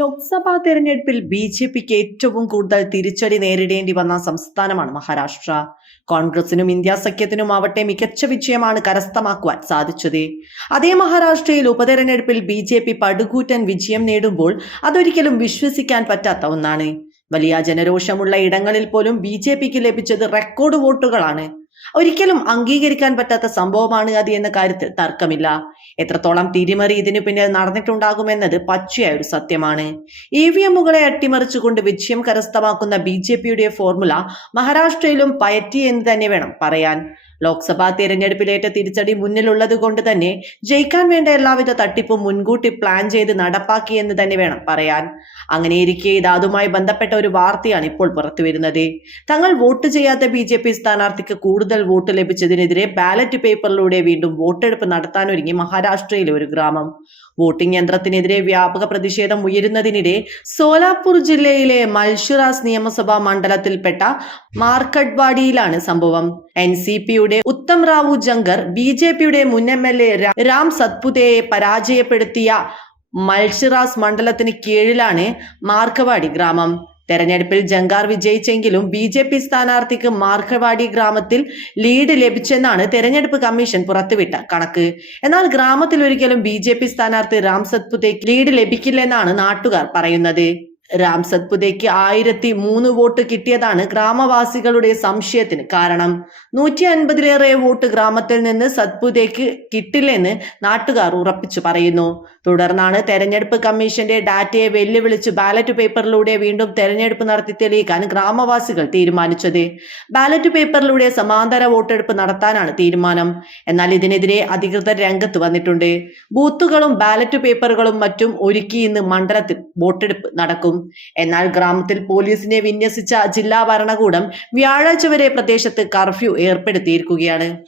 ലോക്സഭാ തെരഞ്ഞെടുപ്പിൽ B J പിക്ക് ഏറ്റവും കൂടുതൽ തിരിച്ചടി നേരിടേണ്ടി വന്ന സംസ്ഥാനമാണ് മഹാരാഷ്ട്ര. കോൺഗ്രസിനും ഇന്ത്യ സഖ്യത്തിനും ആവട്ടെ മികച്ച വിജയമാണ് കരസ്ഥമാക്കുവാൻ സാധിച്ചത്. അതേ മഹാരാഷ്ട്രയിൽ ഉപതെരഞ്ഞെടുപ്പിൽ ബി ജെ പി പടുകൂറ്റൻ വിജയം നേടുമ്പോൾ അതൊരിക്കലും വിശ്വസിക്കാൻ പറ്റാത്ത ഒന്നാണ്. വലിയ ജനരോഷമുള്ള ഇടങ്ങളിൽ പോലും ബി ജെ പിക്ക് ലഭിച്ചത് റെക്കോർഡ് വോട്ടുകളാണ്. ഒരിക്കലും അംഗീകരിക്കാൻ പറ്റാത്ത സംഭവമാണ് അത് എന്ന കാര്യത്തിൽ തർക്കമില്ല. എത്രത്തോളം തിരിമറി ഇതിനു പിന്നിൽ നടന്നിട്ടുണ്ടാകുമെന്നത് പച്ചയായ ഒരു സത്യമാണ്. ഇ വി എമ്മുകളെ അട്ടിമറിച്ചുകൊണ്ട് വിജയം കരസ്ഥമാക്കുന്ന ബി ജെ പിയുടെ ഫോർമുല മഹാരാഷ്ട്രയിലും പയറ്റി എന്ന് തന്നെ വേണം പറയാൻ. ലോക്സഭാ തിരഞ്ഞെടുപ്പിലേറ്റ തിരിച്ചടി മുന്നിലുള്ളത് കൊണ്ട് തന്നെ ജയിക്കാൻ വേണ്ട എല്ലാവിധ തട്ടിപ്പും മുൻകൂട്ടി പ്ലാൻ ചെയ്ത് നടപ്പാക്കി എന്ന് തന്നെ വേണം പറയാൻ. അങ്ങനെയിരിക്കെ ഇത് അതുമായി ബന്ധപ്പെട്ട ഒരു വാർത്തയാണ് ഇപ്പോൾ പുറത്തുവരുന്നത്. തങ്ങൾ വോട്ട് ചെയ്യാത്ത ബി ജെ പി സ്ഥാനാർത്ഥിക്ക് കൂടുതൽ വോട്ട് ലഭിച്ചതിനെതിരെ ബാലറ്റ് പേപ്പറിലൂടെ വീണ്ടും വോട്ടെടുപ്പ് നടത്താനൊരുങ്ങി മഹാരാഷ്ട്രയിലെ ഒരു ഗ്രാമം. വോട്ടിംഗ് യന്ത്രത്തിനെതിരെ വ്യാപക പ്രതിഷേധം ഉയരുന്നതിനിടെ സോലാപൂർ ജില്ലയിലെ മൽഷുറാസ് നിയമസഭാ മണ്ഡലത്തിൽപ്പെട്ട മാർക്കഡ്വാഡിയിലാണ് സംഭവം. എൻ സി പിയുടെ ഉത്തം റാവു ജങ്കർ ബി ജെ പിയുടെ മുൻ എം എൽ എ രാം സത്പുതയെ പരാജയപ്പെടുത്തിയ മൽഷിറാസ് മണ്ഡലത്തിന് കീഴിലാണ് മാർക്കവാടി ഗ്രാമം. തെരഞ്ഞെടുപ്പിൽ ജങ്കാർ വിജയിച്ചെങ്കിലും ബി ജെ പി സ്ഥാനാർത്ഥിക്ക് മാർക്കവാടി ഗ്രാമത്തിൽ ലീഡ് ലഭിച്ചെന്നാണ് തെരഞ്ഞെടുപ്പ് കമ്മീഷൻ പുറത്തുവിട്ട കണക്ക്. എന്നാൽ ഗ്രാമത്തിൽ ഒരിക്കലും ബി ജെ പി സ്ഥാനാർത്ഥി രാം ലീഡ് ലഭിക്കില്ലെന്നാണ് നാട്ടുകാർ പറയുന്നത്. രാം പുതയ്ക്ക് ആയിരത്തി മൂന്ന് വോട്ട് കിട്ടിയതാണ് ഗ്രാമവാസികളുടെ സംശയത്തിന്. കാരണം നൂറ്റി അൻപതിലേറെ വോട്ട് ഗ്രാമത്തിൽ നിന്ന് സത്പുതയ്ക്ക് കിട്ടില്ലെന്ന് നാട്ടുകാർ ഉറപ്പിച്ചു പറയുന്നു. തുടർന്നാണ് തെരഞ്ഞെടുപ്പ് കമ്മീഷന്റെ ഡാറ്റയെ വെല്ലുവിളിച്ച് ബാലറ്റ് പേപ്പറിലൂടെ വീണ്ടും തെരഞ്ഞെടുപ്പ് നടത്തി തെളിയിക്കാൻ ഗ്രാമവാസികൾ തീരുമാനിച്ചത്. ബാലറ്റ് പേപ്പറിലൂടെ സമാന്തര വോട്ടെടുപ്പ് നടത്താനാണ് തീരുമാനം. എന്നാൽ ഇതിനെതിരെ അധികൃതർ രംഗത്ത് വന്നിട്ടുണ്ട്. ബൂത്തുകളും ബാലറ്റ് പേപ്പറുകളും മറ്റും ഒരുക്കി ഇന്ന് മണ്ഡലത്തിൽ വോട്ടെടുപ്പ് നടക്കും. എന്നാൽ ഗ്രാമത്തിൽ പോലീസിനെ വിന്യസിച്ച ജില്ലാ ഭരണകൂടം വ്യാഴാഴ്ച വരെ പ്രദേശത്ത് കർഫ്യൂ ഏർപ്പെടുത്തിയിരിക്കുകയാണ്.